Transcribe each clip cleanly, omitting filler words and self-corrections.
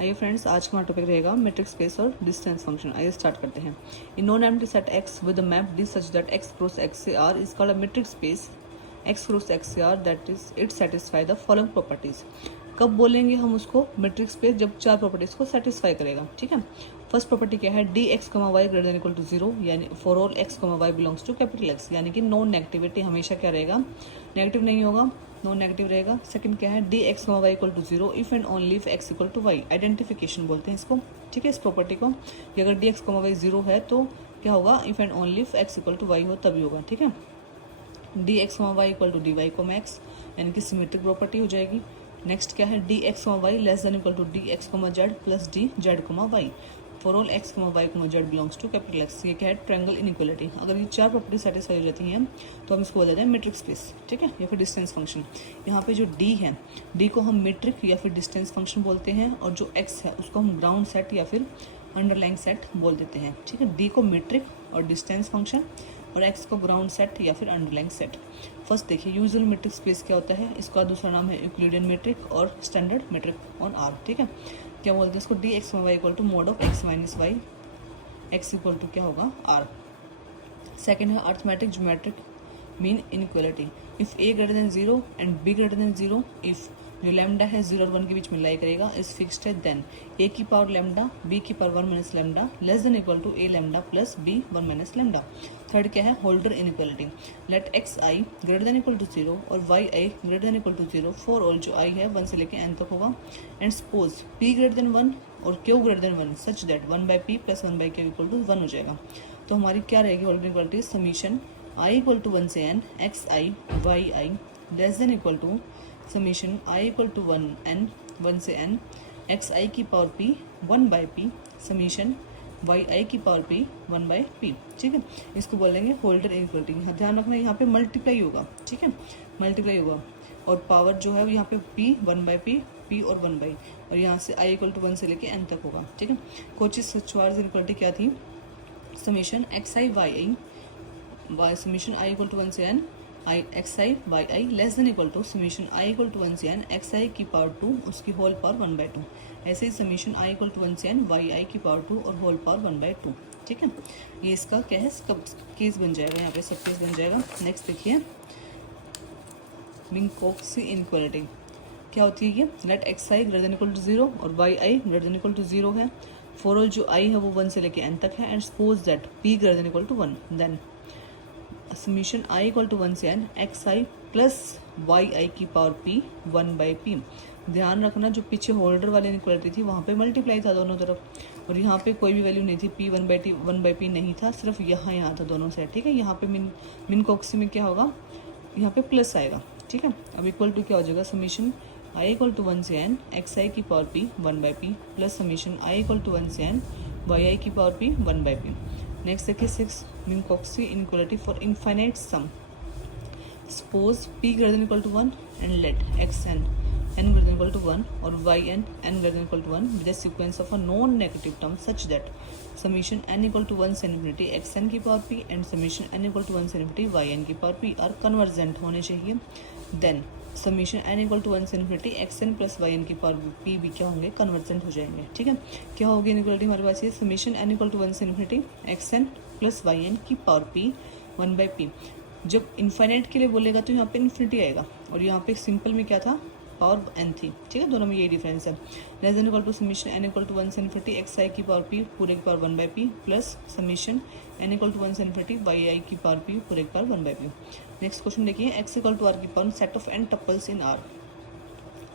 आइए फ्रेंड्स, आज का हमारा टॉपिक रहेगा मैट्रिक्स स्पेस और डिस्टेंस फंक्शन। आइए स्टार्ट करते हैं। In non empty set X with a map D such that X cross X से R is called a matrix space X cross X से R that is it satisfy the following properties. कब बोलेंगे हम उसको matrix space? जब चार properties को satisfy करेगा। ठीक है। फर्स्ट प्रॉपर्टी क्या है? D X comma Y greater than equal to zero, यानी for all X comma Y belongs to capital X, यानी कि नॉन नेगेटिविटी हमेशा क्या रहेगा? नेगेटिव नहीं होगा, नॉन नेगेटिव रहेगा। सेकंड क्या है? D X comma Y equal to zero if and only if X equal to Y. Identification बोलते हैं इसको। ठीक है, इस प्रॉपर्टी को कि अगर D X comma Y zero है तो क्या होगा? If and only if X equal to Y हो तभी होगा। ठीक है। D X comma Y equal to D Y comma X, यानी कि सिमेट्रिक प्रॉपर्टी हो जाएगी। नेक्स्ट क्या है? D X comma Y less than equal to D X comma Z plus D Z comma Y for all X comma Y comma Z belongs to capital X. ये क्या है? Triangle inequality. अगर ये चार property satisfy हो जाती हैं तो हम इसको बोल देते हैं मैट्रिक्स स्पेस। ठीक है, या फिर डिस्टेंस फंक्शन। यहाँ पे जो डी है, डी को हम मैट्रिक या फिर डिस्टेंस फंक्शन बोलते हैं, और जो एक्स है उसको हम ग्राउंड सेट या फिर अंडरलाइन सेट बोल देते हैं। ठीक है, डी को मैट्रिक और डिस्टेंस फंक्शन, और एक्स को ग्राउंड सेट या फिर अंडरलाइन सेट। फर्स्ट देखिए, यूजुअल मैट्रिक स्पेस क्या होता है? इसका दूसरा नाम है यूक्लिडियन मैट्रिक और स्टैंडर्ड मैट्रिक ऑन आर। ठीक है, क्या बोलते हैं इसको? D X Y equal to mod of X minus Y, X equal to क्या होगा? आर। सेकेंड है arithmetic geometric mean inequality. If A greater than zero and B greater than zero, if जो लैम्डा है 0 और 1 के बीच में lie करेगा इज फिक्स्ड है, देन ए की पावर लैम्डा बी की power 1 minus lambda less than equal to A lambda plus B 1 minus lambda. Third क्या है? Holder inequality. Let X I greater than equal to zero और Y I greater than equal to zero for all जो I है 1 से लेकर n तक होगा, and suppose P greater than 1 और Q greater than 1 such that 1 by P plus 1 by Q equal to 1 हो जाएगा। तो हमारी क्या रहेगी Holder inequality? Summation I equal to 1 से n X I Y I less than equal to summation I equal to 1 से n X I की power p 1 by P summation Y I की पावर p 1 बाई पी। ठीक है, इसको बोलेंगे holder inequality. यहाँ ध्यान रखना, यहाँ पे मल्टीप्लाई होगा। ठीक है, मल्टीप्लाई होगा, और पावर जो है यहाँ पे p 1 बाई p और 1 बाई, और यहाँ से i इक्वल टू 1 से लेके n तक होगा। ठीक है, कोचिस इनइक्वालिटी क्या थी? Summation X I Y I by summation I equal to 1 से n I X I Y I less than equal to summation I equal to 1 से n एक्स आई की पावर 2 उसकी होल पावर 1 बाई 2। ऐसे ही summation I equal to 1 से n Y I की power 2 और whole power 1 by 2। ठीक है, ये इसका क्या है? केस बन जाएगा, यहाँ पे सब केस बन जाएगा। नेक्स्ट देखिए, मिन्कोक्सी इनइक्वालिटी क्या होती है? ये let X I greater than equal to zero और Y I greater than equal to zero है, फॉर ऑल जो आई है वो 1 से लेके n तक है, and suppose that p greater than equal to 1, then summation I equal to 1 से n X I plus Y I की पावर p 1 बाई पी। ध्यान रखना, जो पीछे होल्डर वाली इनइक्वालिटी थी वहाँ पे मल्टीप्लाई था दोनों तरफ, और यहाँ पे कोई भी वैल्यू नहीं थी, p 1 बाई पी नहीं था, सिर्फ यहाँ था दोनों साइड। ठीक है, यहाँ पे मिनकोक्सी में क्या होगा? यहाँ पे प्लस आएगा। ठीक है, अब इक्वल टू क्या हो जाएगा? समीशन आई इक्वल टू 1 से n एक्स आई की power p 1 by P plus summation I equal to 1 से n वाई आई की power p 1 by P. Next देखिए 6, Minkowski inequality for infinite sum. Suppose p greater than equal to 1 and let X n greater than equal to 1 और y n greater than equal to 1 with the sequence of a non negative term such that summation n equal to 1 से infinity X n की power p and summation n equal to 1 से infinity y n की power p are convergent होने चाहिए, then summation n equal to 1 से infinity X n plus Y n की power p भी क्या होंगे? कन्वर्जेंट हो जाएंगे। ठीक है, क्या होगी इनइक्वालिटी हमारे पास? ये समीशन n इक्वल टू 1 से infinity X n plus Y n की पावर p 1 बाई पी। जब इन्फाइनाइट के लिए बोलेगा तो यहाँ पे इन्फिनिटी आएगा, और यहाँ पे सिंपल में क्या था? पावर n थी। ठीक है, दोनों में यही डिफरेंस है। Less than equal to summation n equal to 1 से इन्फिनिटी एक्स आई की पावर p पूरे की power 1 by P plus summation n equal to 1 से इन्फिनिटी वाई आई की पावर p पूरे की power 1 by P. Next question देखिए, x equal to R की power set of n tuples in r।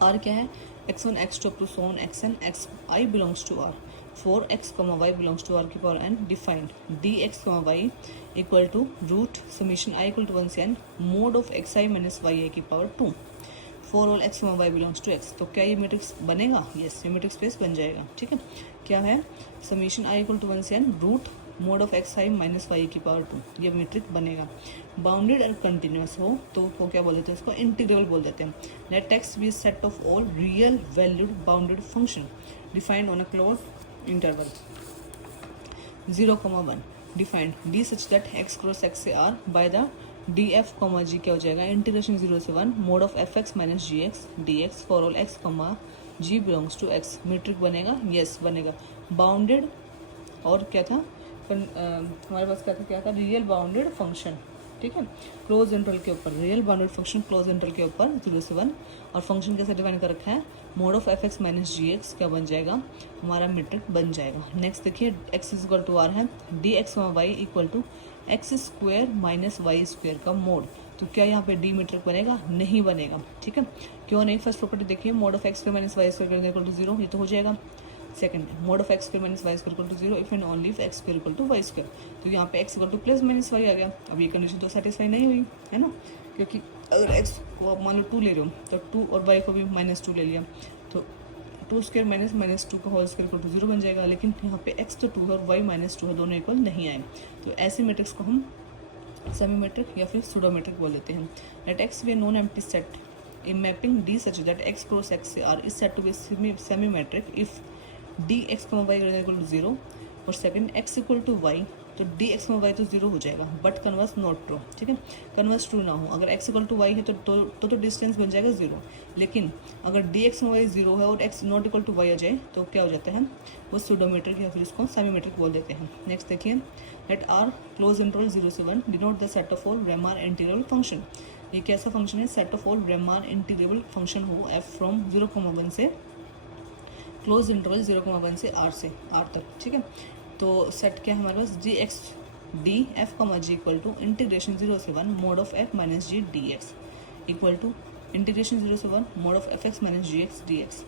r क्या है? x1 x2 up to so on xn x I belongs to r for x comma y belongs to r की पावर n defined dx comma y equal to root summation i equal to 1 से n mod of X I minus Y I की power 2 for all X comma Y belongs to X. तो क्या ये matrix बनेगा? Yes, ये matrix space बन जाएगा। ठीक है, क्या है? समीशन आई इक्वल टू 1 से n root mod of X I minus Y की पावर 2, ये मैट्रिक्स बनेगा। बाउंडेड और कंटिन्यूस हो तो वो क्या बोल देते हैं? इसको इंटीग्रल बोल देते हैं। Let X be set of all real valued bounded function defined on a close interval 0,1 defined D such that X cross X से R by the D F comma G क्या हो जाएगा? इंटीग्रेशन 0 से 1 mod of F X minus G X D X for all X comma G belongs to X metric बनेगा, yes बनेगा। Bounded और क्या था हमारे पास क्या था रियल बाउंडेड फंक्शन, ठीक है, क्लोज इंटरवल के ऊपर, real bounded function close interval के ऊपर 0 से 1। और फंक्शन कैसे डिफाइन कर रखा है, mod of F X minus G X क्या बन जाएगा, हमारा मीट्रिक बन जाएगा। नेक्स्ट देखिए X is equal to R है, D X Y equal to X square minus Y square का मोड। तो क्या यहाँ पे डी मीट्रिक बनेगा, नहीं बनेगा, ठीक है। क्यों नहीं, फर्स्ट प्रॉपर्टी देखिए, mod of X square minus Y square equal to 0, ये तो हो जाएगा। Second mod of X square minus Y square equal to 0 if and only if X square equal to Y square. तो यहाँ पे X equal to plus minus Y आ गया। अब ये कंडीशन तो सेटिस्फाई नहीं हुई है ना, क्योंकि अगर एक्स को मान लो 2 ले रहे हो तो 2 और वाई को भी -2 ले लिया, तो 2 स्क्वायर माइनस -2 का होल स्क्वायर इक्वल टू 0 बन जाएगा। लेकिन यहाँ पे एक्स तो 2 है और वाई -2 है, दोनों इक्वल नहीं आए। तो ऐसे मैट्रिक्स को हम सेमी मैट्रिक या फिर सूडो मैट्रिक बोल देते हैं। Let X be non empty set a mapping D such that X cross X से R is set to be semi metric if D X Y equal to 0 और second X equal to Y, तो D X Y तो 0 हो जाएगा but converse not true, ठीक है, converse true ना हो। अगर एक्स इक्वल टू वाई है तो डिस्टेंस बन जाएगा 0। लेकिन अगर डी एक्स वाई 0 है और X not equal to Y आ जाए तो क्या हो जाता है, वो सूडोमेट्रिक या फिर इसको सेमीमेट्रिक बोल देते हैं। नेक्स्ट देखिए, लेट आर क्लोज इंटरवल 0 से 1 denote the set of all Riemann integral function. ये कैसा फंक्शन है, set of all Riemann integral function हो एफ फ्रॉम 0,1 से क्लोज इंटरवल 0,1 से आर तक, ठीक है। तो सेट क्या है हमारे पास, G X D F comma G equal to integration 0 से 1 mod of F minus G D X equal to integration 0 से 1 mod of F X minus G X D X.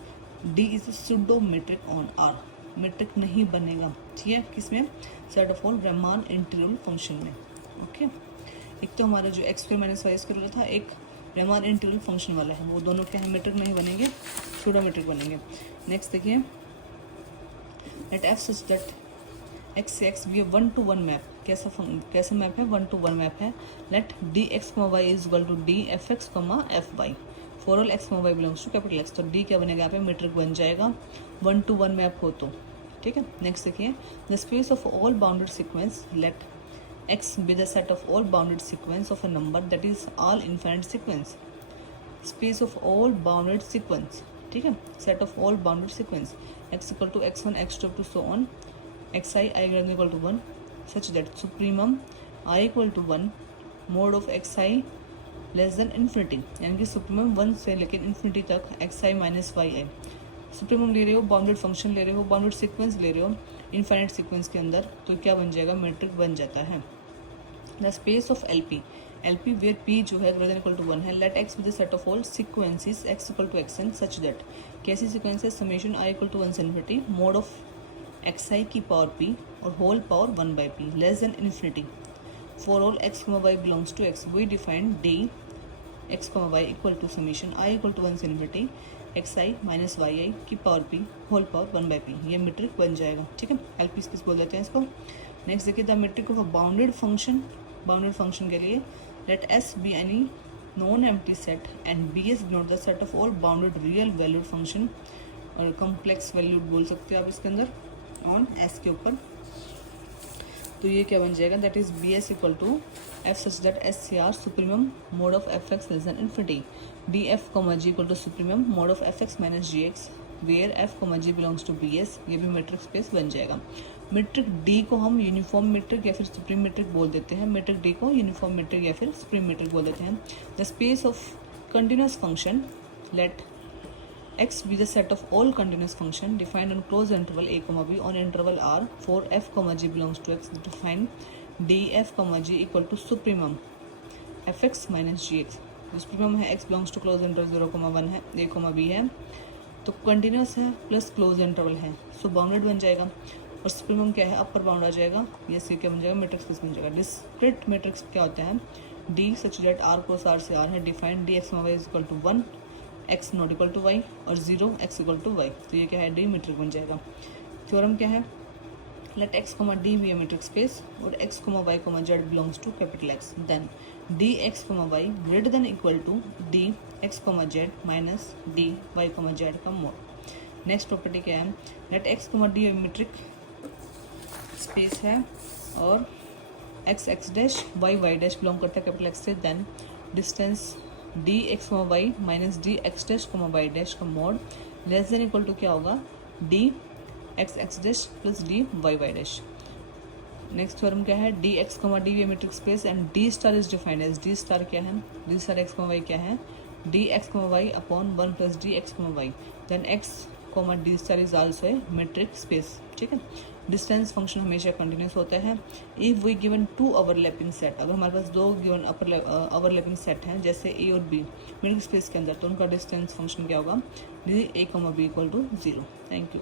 D is pseudo metric on R, metric नहीं बनेगा, ठीक है, किसमें, set of all Riemann integral function में। Okay, एक तो हमारा जो X square minus Y square था, एक रेमान इंटीग्रल फंक्शन वाला है, वो दोनों क्या है, मेट्रिक नहीं बनेंगे, सूडो मेट्रिक बनेंगे। नेक्स्ट देखिए, let F such that X से एक्स भी 1:1 मैप, कैसा मैप है, 1:1 मैप है। Let D X Y is equal to D F X F Y for all X Y belongs to capital X. तो D क्या बनेगा यहाँ पे, मेट्रिक बन जाएगा 1:1 मैप हो तो, ठीक है। नेक्स्ट देखिए, the space of all bounded sequence let X be the set of all bounded sequence of a number that is all infinite sequence. Space of all bounded sequence, ठीक है, set of all bounded sequence X equal to x1 x2 to so on xi i greater than equal to 1 such that supremum I equal to 1 mod of xi less than infinity, यानी कि supremum 1 से लेकिन infinity तक xi minus Y आई। Supremum ले रहे हो, bounded function ले रहे हो, बाउंडेड सीक्वेंस ले रहे हो इनफाइनाइट सीक्वेंस के अंदर, तो क्या बन जाएगा, मैट्रिक बन जाता है। The space of LP where P जो है ग्रेटर देन इक्वल टू 1 है, let x with the set of all sequences x equal to xn such that, कैसी sequences, summation i equal to 1 से इन्फिनिटी मोड ऑफ xi की power p और whole power 1/p less than infinity for all x, y belongs to x। We define D x, y equal to summation i equal to 1 से infinity xi minus yi की power p whole power 1/p, ये metric बन जाएगा, ठीक है। LP किस बोल देते हैं इसको। नेक्स्ट देखिए, the metric of a bounded function के लिए late S be any non-empty set and BS denote the set of all bounded real valued function, और complex valued बोल सकते हो आप इसके अंदर ऑन S के ऊपर। तो ये क्या बन जाएगा, that is BS equal to F such that SCR supremum mod of FX less than infinity DF, G equal to supremum mod of FX minus GX where F, G belongs to BS। ये भी metric space बन जाएगा। Metric D को हम uniform metric या फिर supreme metric बोल देते हैं। मेट्रिक डी को यूनिफॉर्म मेट्रिक या फिर सुप्रीम मेट्रिक बोल देते हैं। The space of continuous function let X be the set of all continuous function defined on close interval a, b on interval r for f, g belongs to x defined D F, g equal to supremum fx minus gx। Supremum है x belongs to close interval 0,1 है, a, b है, तो continuous है plus close interval है, सो bounded बन जाएगा। और supremum क्या है, अपर बाउंड आ जाएगा, ये सी क्या बन जाएगा, मैट्रिक्स किस बन जाएगा। डिस्क्रीट मैट्रिक्स क्या होता है, D such that R cross R से आर है, defined D X Y is equal to 1 X not equal to Y और 0 एक्स इक्वल टू वाई, तो ये क्या है, डी मैट्रिक बन जाएगा। थ्योरम क्या है, let X D be a metric space और X Y Z belongs to capital X, then D X Y greater than equal to D X Z minus D Y Z का mod. Next property क्या है, let X D metric space है और X X dash Y Y dash belong करता है capital X से, then distance D X Y minus D X dash Y dash का mod less than equal to क्या होगा, D X X dash plus D Y Y dash. Next theorem क्या है, D X comma D V metrics space and D star is defined as, D star क्या है, D star X comma Y क्या है, D X comma Y upon 1 plus D X comma Y, then X comma D star is also a metric space. ठीक है, distance function हमेशा continuous होता है। If we given two overlapping set, अगर हमारे पास दो गिवन ओवरलैपिंग सेट हैं जैसे ए और बी मैट्रिक स्पेस के अंदर, तो उनका डिस्टेंस फंक्शन क्या होगा, D A comma B equal to 0। Thank you.